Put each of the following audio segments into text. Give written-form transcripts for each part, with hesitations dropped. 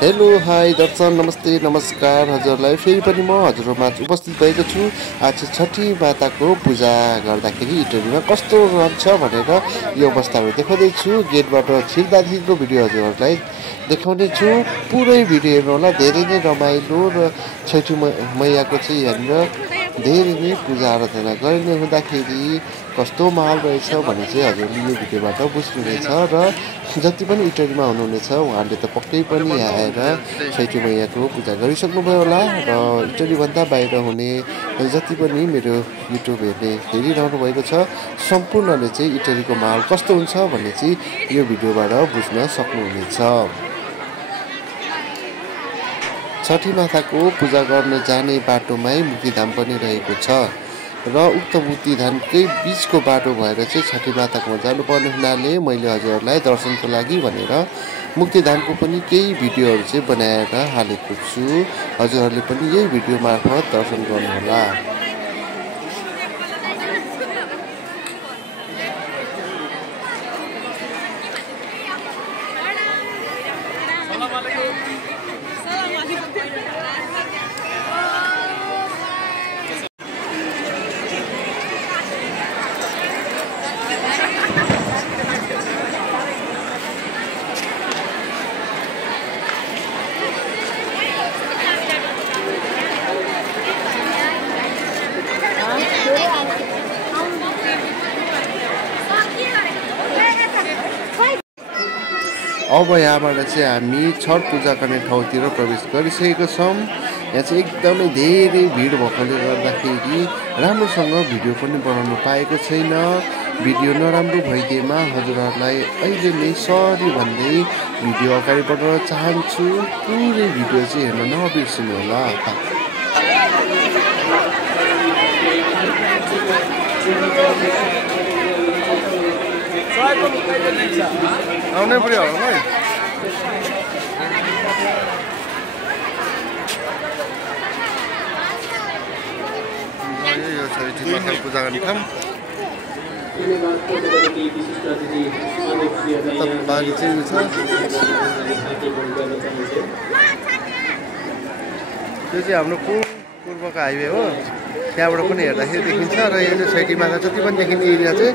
Hello hi दर्शन नमस्ते नमस्कार हजुरलाई फेरि पनि म हजुरहरूमा उपस्थित भएको छु। आज छठी माताको पूजा गर्दाखेरि इटरीमा कस्तो रहन्छ भनेर यो अवस्थाहरू देखाउँदैछु। गेटबाट छिर्दादेखिको भिडियो हजुरहरूलाई देखाउने छु। पुरै भिडियो हेर्नु होला, धेरै नै रमाइलो र छठी मैयाको चाहिँ यहाँनिर धेरै नै पूजा आराधना गर्ने हुँदाखेरि कस्तो माहौल रहेछ भने चाहिँ हजुरले यो भिडियोबाट बुझ्नुहुनेछ। र जति पनि इटरीमा हुनुहुनेछ उहाँहरूले त पक्कै पनि यहाँ आएर छठी मैयाको पूजा गरिसक्नुभयो होला। र इटरीभन्दा बाहिर हुने जति पनि मेरो युट्युब हेरिरहनु भएको छ सम्पूर्णले चाहिँ इटरीको माहौल कस्तो हुन्छ भन्ने चाहिँ यो भिडियोबाट बुझ्न सक्नुहुनेछ। छठी माताको पूजा गर्न जाने बाटोमै मुक्तिधाम पनि रहेको छ र उक्त मुक्तिधामकै बिचको बाटो भएर चाहिँ छठी माताकोमा जानुपर्ने हुनाले मैले हजुरहरूलाई दर्शनको लागि भनेर मुक्तिधामको पनि केही भिडियोहरू चाहिँ बनाएर हालेको छु। हजुरहरूले पनि यही भिडियो मार्फत दर्शन गर्नुहोला। अब यहाँबाट चाहिँ हामी छठ पूजा गर्ने ठाउँतिर प्रवेश गरिसकेका छौँ। यहाँ चाहिँ एकदमै धेरै भिड भएकोले गर्दाखेरि राम्रोसँग भिडियो पनि बनाउनु पाएको छैन। भिडियो नराम्रो भइदिएमा हजुरहरूलाई अहिले नै सरी भन्दै भिडियो अगाडि बढाउन चाहन्छु। पुरै भिडियो चाहिँ हेर्न नबिर्सिनु होला। आउनै पर्यो होला है। यो छठी माताको पूजा गर्ने ठाउँ बारी चाहिँ छ। त्यो चाहिँ हाम्रो पूर्वको हाइवे हो, त्यहाँबाट पनि हेर्दाखेरि देखिन्छ। र यो चाहिँ छठी माता जति पनि देखिने एरिया चाहिँ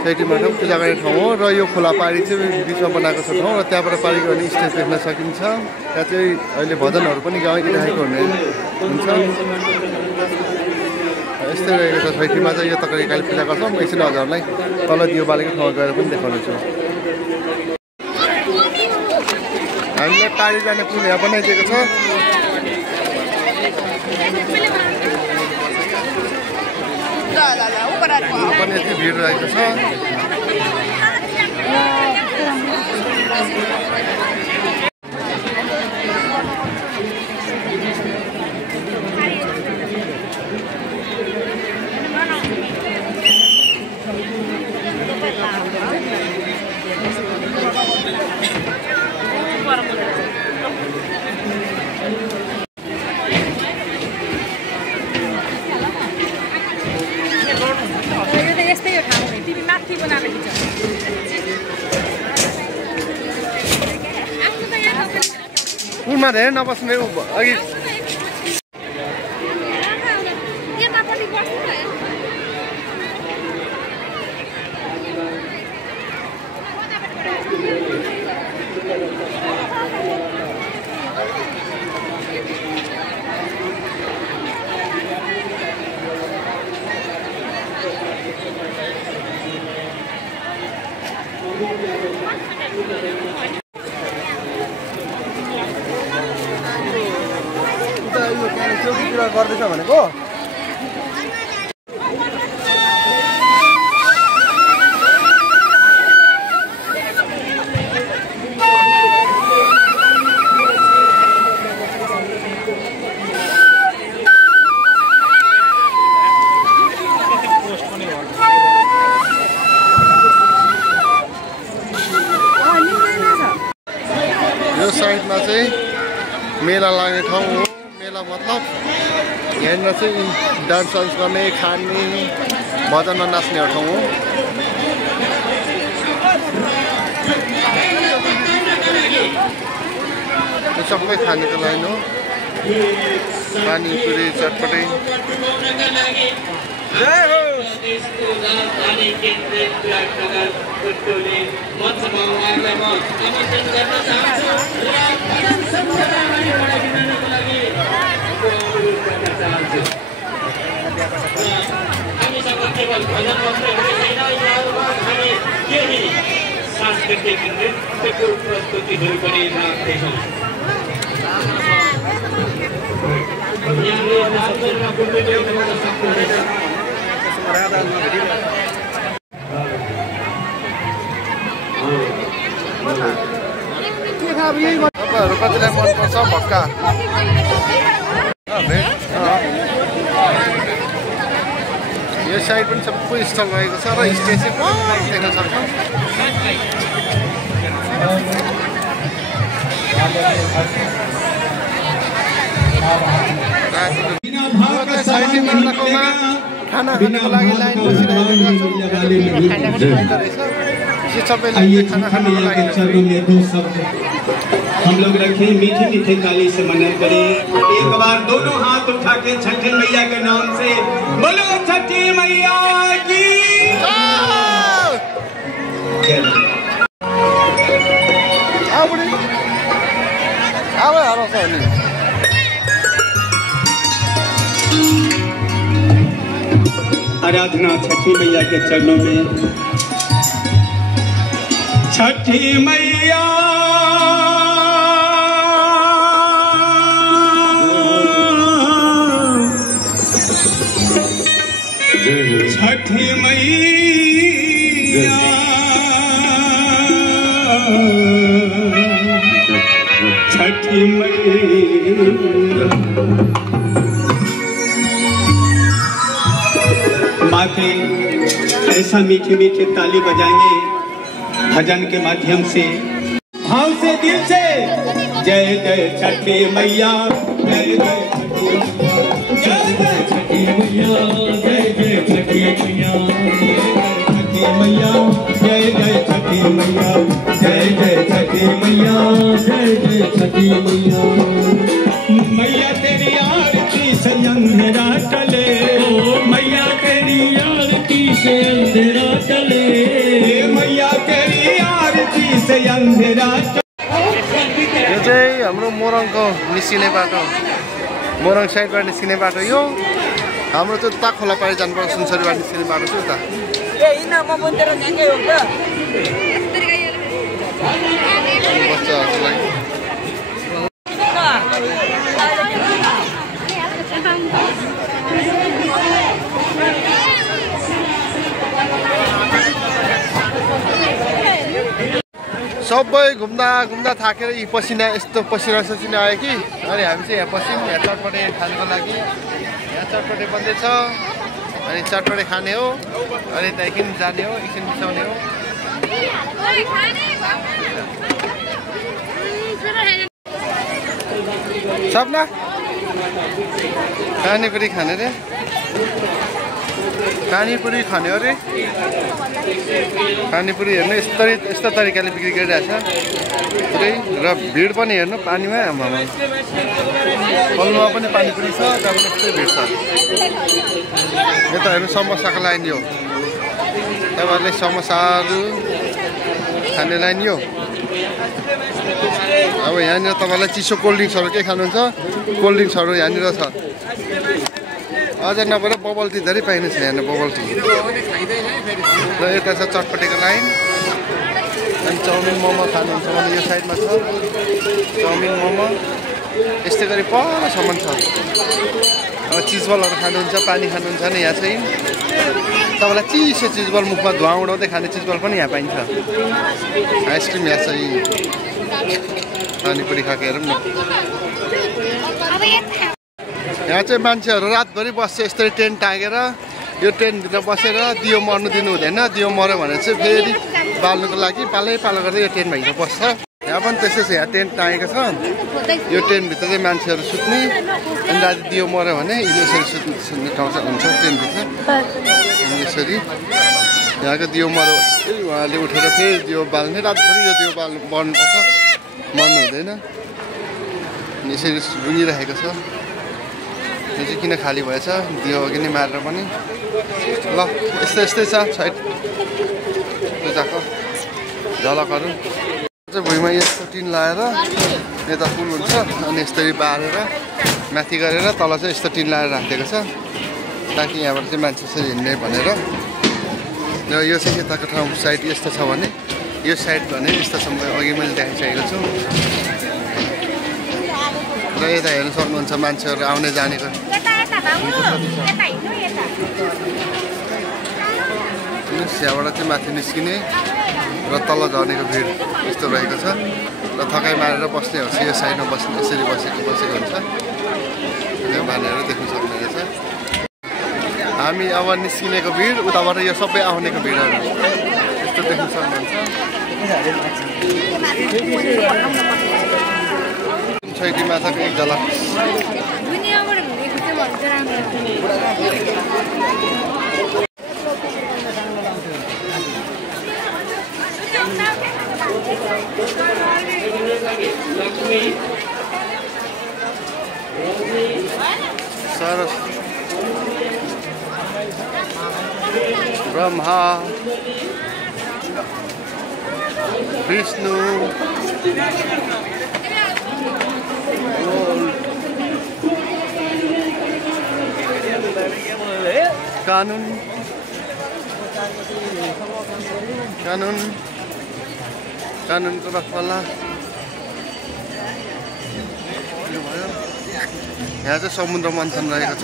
छठी माता पूजा गर्ने ठाउँ हो। र यो खोला पारी चाहिँ बिचमा बनाएको छ ठाउँ र त्यहाँबाट पारी गर्ने स्टेज देख्न सकिन्छ। त्यहाँ चाहिँ अहिले भजनहरू पनि गाइरहेको हुन्छ। यस्तै रहेको छ छठीमा चाहिँ यो तकरी काली पूजा गर्छौँ। एकछिन हजुरहरूलाई तल दियो बालेको ठाउँमा गएर पनि देखाउनेछु। हामीले पारी जाने पुल यहाँ बनाइदिएको छ। पनि यति भिड रहेको छ। पुलमा धेरै नबस्ने अघि गर्दैछ भनेको यो साइडमा चाहिँ मेला लाग्ने ठाउँ हो। मेला मतलब यहाँनिर चाहिँ डान्स गर्ने, खाने, भजनमा नाच्ने ठाउँ हो। सबै खानेको लाइन हो पानीपुरी चटपटे सांस्कृतिक नृत्यको प्रस्तुतिहरू पनि राख्दैछौँ। तपाईँहरू कतिलाई मनपर्छ भक्का यो साइड पनि सबै स्टल रहेको छ र स्टेज चाहिँ देख्न सक्छौँ। खाना खानको लागि लाइन बसिरहेको हम लोग रखें मीठे मीठे ताली से मनन करें। एक बार दोनों हाथ उठा के छठी मैया के नाम से बोलो छठी मैया की आराधना छठी मैया के चरणों में। छठी मैया छठी मैया छठी मैया माँ के ऐसा मीठे मीठे ताली बजाएंगे भजन के माध्यम से भाव से दिल से। जय जय छठी मैया जय जय छठी मैया जय जय छठी मैया जय जय छठी मैया जय जय छठी मैया जय जय छठी मैया। मैया तेरी आरती से अंधेरा टले मैया तेरी आरती से अंधेरा टले मैया तेरी आरती से अंधेरा। यो चाहिँ हाम्रो मोरङको निस्किने बाटो मोरङ साइडबाट निस्किने बाटो यो हाम्रो चाहिँ उता खोला पारि जानुपर्छ सुनसरीबाट निस्किने बाटो चाहिँ उता सबै घुम्दा घुम्दा थाकेर यी पसिना यस्तो पसिना ससिना आयो कि अनि हामी चाहिँ यहाँ पस्यौँ यहाँ चटपटे खानको लागि। यहाँ चटपटे बन्दैछ अनि चटपटे खाने हो अनि त्यहाँदेखि जाने हो एकछिन बिसाउने हो। सपना पानीपुरी खाने रे पानीपुरी खाने हो रे पानीपुरी हेर्नु यस्तो तरिकाले बिक्री गरिरहेछ पुरै र भिड पनि हेर्नु पानीमा पल्लोमा पनि पानीपुरी छ त्यहाँ पनि यस्तै भिड छ। यता हेर्नु समोसाको लाइन यो तपाईँहरूले समोसाहरू खाने लाइन यो। अब यहाँनिर तपाईँलाई चिसो कोल्ड ड्रिङ्क्सहरू के खानुहुन्छ कोल्ड ड्रिङ्क्सहरू यहाँनिर छ। अझ नभएर बबल टी धेरै पाइन्छ यहाँनिर बबल टी र यता छ चटपटेको लाइन। अनि चाउमिन मोमो खानुहुन्छ भने यो साइडमा छ चाउमिन मोमो यस्तै गरी परसम्म छ। अब चिजबलहरू खानुहुन्छ पानी खानुहुन्छ भने यहाँ चाहिँ तपाईँलाई चिसो चिजबल मुखमा धुवा उडाउँदै खाने चिजबल पनि यहाँ पाइन्छ। आइसक्रिम यहाँ चाहिँ पानीपुरी खाएको हेरौँ न। यहाँ चाहिँ मान्छेहरू रातभरि बस्छ यस्तरी टेन्ट टाँगेर यो टेन्टभित्र बसेर दियो मर्नु दिनु हुँदैन। दियो मऱ्यो भने चाहिँ फेरि बाल्नुको लागि पालै पालो गर्दै यो टेन्टभित्र बस्छ। यहाँ पनि त्यस्तै छ यहाँ टेन्ट टाँगेको छ यो टेन्टभित्र चाहिँ मान्छेहरू सुत्ने अनि राति दियो मऱ्यो भने यसरी सुत्ने ठाउँ हुन्छ टेन्टभित्र। यसरी यहाँको दियो मऱ्यो उहाँले उठेर फेरि दियो बाल्ने रातभरि यो दियो बल्नुपर्छ मर्नु हुँदैन। यसरी रुँगिरहेको छ। यो चाहिँ किन खाली भएछ दियो अघि नै मारेर पनि। ल यस्तै छ साइड पूजाको झलकहरू चाहिँ भुइँमा यस्तो टिन लाएर यता पुल हुन्छ अनि यस्तरी बारेर माथि गरेर तल चाहिँ यस्तो टिन लाएर राखिदिएको छ ताकि यहाँबाट चाहिँ मान्छे यसरी हिँड्ने भनेर। र यो चाहिँ यताको ठाउँ साइड यस्तो छ भने यो साइड भने यस्तोसम्म अघि मैले देखाइसकेको छु। र यता हेर्नु सक्नुहुन्छ मान्छेहरू आउने जानेको यहाँबाट चाहिँ माथि निस्किने र तल झर्नेको भिड यस्तो रहेको छ। र थकाइ मारेर बस्ने हो यो साइडमा बस्ने यसरी बसेको हुन्छ यो भनेर देख्न सक्नुहुनेछ। हामी अब निस्किनेको भिड उताबाट यो सबै आउनेको भिडहरू यस्तो देख्न सक्नुहुन्छ। छैटी माछाको एक झलक सरस ब्रह्मा विष्णु कानुन कानुनको रखवाला यहाँ चाहिँ समुद्र मन्थन रहेको छ।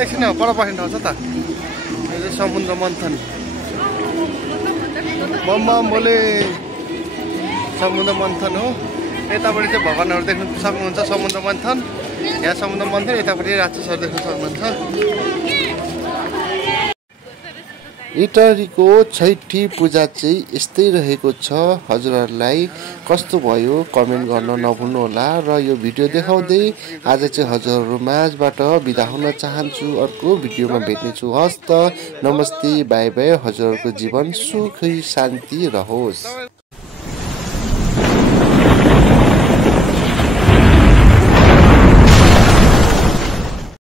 एकछिन पर पर्ने ठाउँ छ त यो चाहिँ समुद्र मन्थन बम बोले समुद्र मन्थन हो। यतापट्टि चाहिँ भगवानहरू देख्न सक्नुहुन्छ समुद्र मन्थन। यहाँ समुद्र मन्थन यतापट्टि राक्षसहरू देख्न सक्नुहुन्छ। इटहरीको छैठी पूजा चाहिँ यस्तै रहेको छ। हजुरहरूलाई कस्तो भयो कमेन्ट गर्न नभुल्नुहोला। र यो भिडियो देखाउँदै आज चाहिँ हजुरहरू माझबाट बिदा हुन चाहन्छु। अर्को भिडियोमा भेट्नेछु। हस्त नमस्ते बाई बाई। हजुरहरूको जीवन सुखी शान्ति रहोस्।